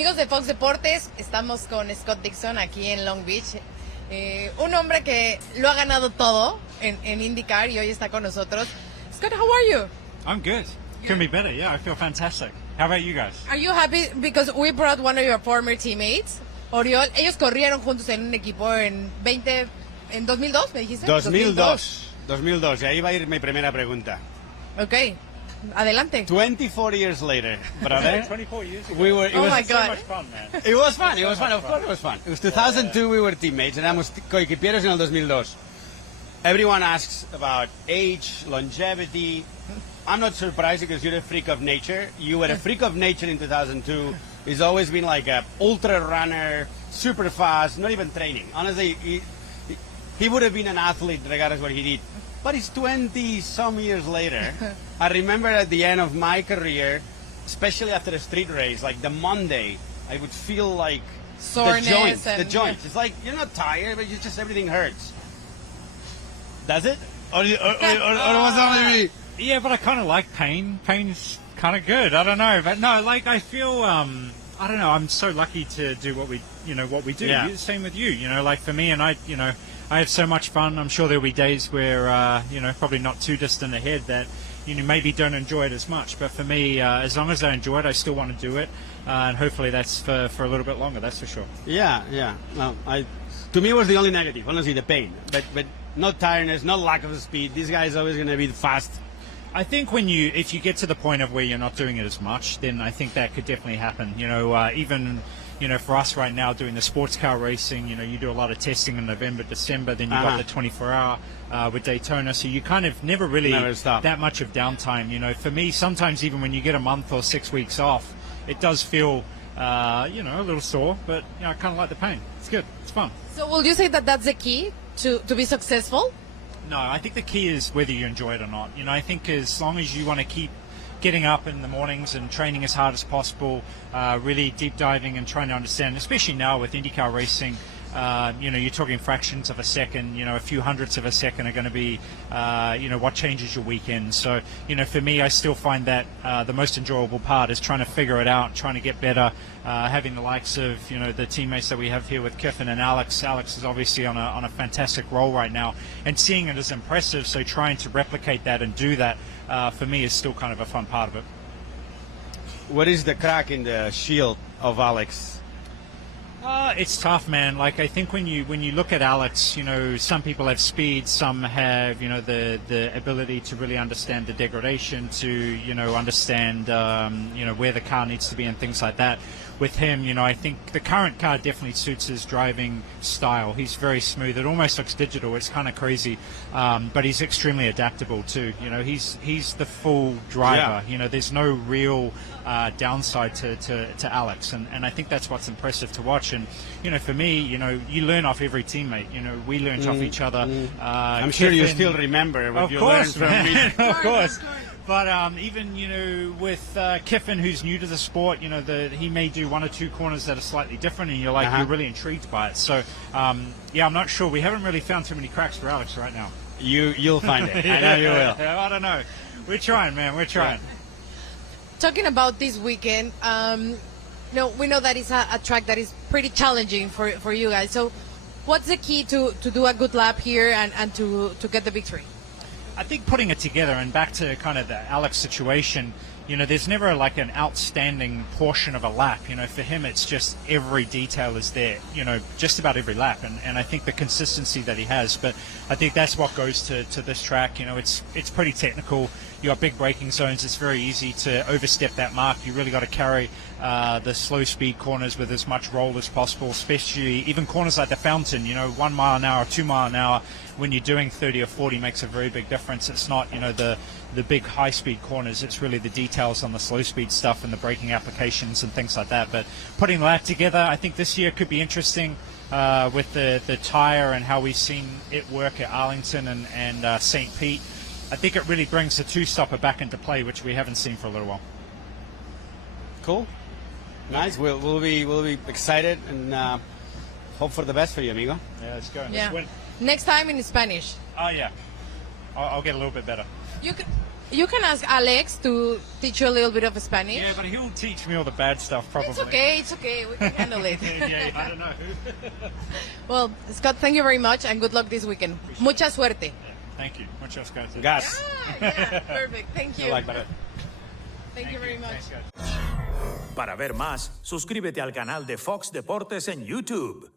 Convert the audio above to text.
Amigos de Fox Deportes, estamos con Scott Dixon aquí en Long Beach, un hombre que lo ha ganado todo en INDYCAR y hoy está con nosotros. Scott, how are you? I'm good. Couldn't be better. Yeah, I feel fantastic. How about you guys? Are you happy because we brought one of your former teammates, Oriol? Ellos corrieron juntos en un equipo en 2002, ¿me dijiste? 2002, y ahí va a ir mi primera pregunta. Ok, adelante. 24 years later, brother. 24 years ago. We were, Oh my So God. much fun, man. It was fun, of course it was fun. It was 2002, we were teammates, éramos coequiperos en el 2002. Everyone asks about age, longevity. I'm not surprised because you're a freak of nature. You were a freak of nature in 2002. He's always been like a ultra runner, super fast, not even training. Honestly, he would have been an athlete regardless what he did. But it's 20-some years later. I remember at the end of my career, especially after a street race, like the Monday, I would feel like Soreness the joints. It's like you're not tired, but it's just everything hurts. Does it? Or was it only me? Yeah, but I kind of like pain. Pain's kind of good. I don't know, but no, like I feel, I don't know. I'm so lucky to do what we do. Yeah. Same with you. Like for me, and I have so much fun. I'm sure there'll be days where, probably not too distant ahead that, maybe don't enjoy it as much. But for me, as long as I enjoy it, I still want to do it. And hopefully that's for a little bit longer, that's for sure. Yeah. Well, to me, it was the only negative, honestly, the pain. But not tiredness, not lack of speed. This guy is always going to be fast. I think if you get to the point of where you're not doing it as much, then I think that could definitely happen. Even for us right now doing the sports car racing, you do a lot of testing in November, December, then you've got the 24-hour with Daytona, so you kind of never stop. that much of downtime. For me, sometimes even when you get a month or 6 weeks off, it does feel, a little sore, but I kind of like the pain. It's good. It's fun. So will you say that that's the key to be successful? No, I think the key is whether you enjoy it or not. I think as long as you want to keep getting up in the mornings and training as hard as possible, really deep diving and trying to understand, especially now with IndyCar racing, you're talking fractions of a second, a few hundredths of a second are going to be, what changes your weekend. So, for me, I still find that the most enjoyable part is trying to figure it out, trying to get better, having the likes of, the teammates that we have here with Kiffin and Alex. Alex is obviously on a fantastic roll right now, and seeing it is impressive, so trying to replicate that and do that, for me, is still kind of a fun part of it. What is the crack in the shield of Alex? It's tough, man. Like I think when you look at Alex, some people have speed, some have the ability to really understand the degradation, to understand where the car needs to be and things like that. With him, I think the current car definitely suits his driving style. He's very smooth. It almost looks digital. It's kind of crazy, but he's extremely adaptable too. He's the full driver. Yeah. There's no real downside to Alex, and I think that's what's impressive to watch. And for me, you learn off every teammate. We learn off each other. I'm sure you still remember what you learned from me. Of course. But even with Kiffin, who's new to the sport, he may do one or two corners that are slightly different, and you're really intrigued by it. So I'm not sure. We haven't really found too many cracks for Alex right now. You'll find it. I know you will. I don't know. We're trying, man. We're trying. Talking about this weekend, we know that it's a track that is pretty challenging for you guys. So what's the key to do a good lap here and to get the victory? I think putting it together, and back to kind of the Alex situation, there's never like an outstanding portion of a lap. For him, it's just every detail is there, just about every lap. And I think the consistency that he has, but I think that's what goes to this track. It's pretty technical. You got big braking zones. It's very easy to overstep that mark. You really got to carry the slow speed corners with as much roll as possible, especially even corners like the Fountain, 1 mile an hour, 2 mile an hour, when you're doing 30 or 40 makes a very big difference. It's not, the big high speed corners. It's really the details on the slow speed stuff and the braking applications and things like that. But putting that together, I think this year could be interesting with the tire and how we've seen it work at Arlington and St. Pete. I think it really brings the two-stopper back into play, which we haven't seen for a little while. Cool. Nice. We'll be excited and hope for the best for you, amigo. Yeah, let's go. Yeah. Let's win. Next time in Spanish. Oh, yeah. I'll get a little bit better. You can. You can ask Alex to teach you a little bit of Spanish. Yeah, but he'll teach me all the bad stuff, probably. It's okay. We can handle it. Yeah, I don't know. Well, Scott, thank you very much and good luck this weekend. Mucha suerte. Thank you. Muchas gracias. Gas. Yeah, perfect. Thank you. I like that. Thank you very much. Thanks, guys. Para ver más, suscríbete al canal de Fox Deportes en YouTube.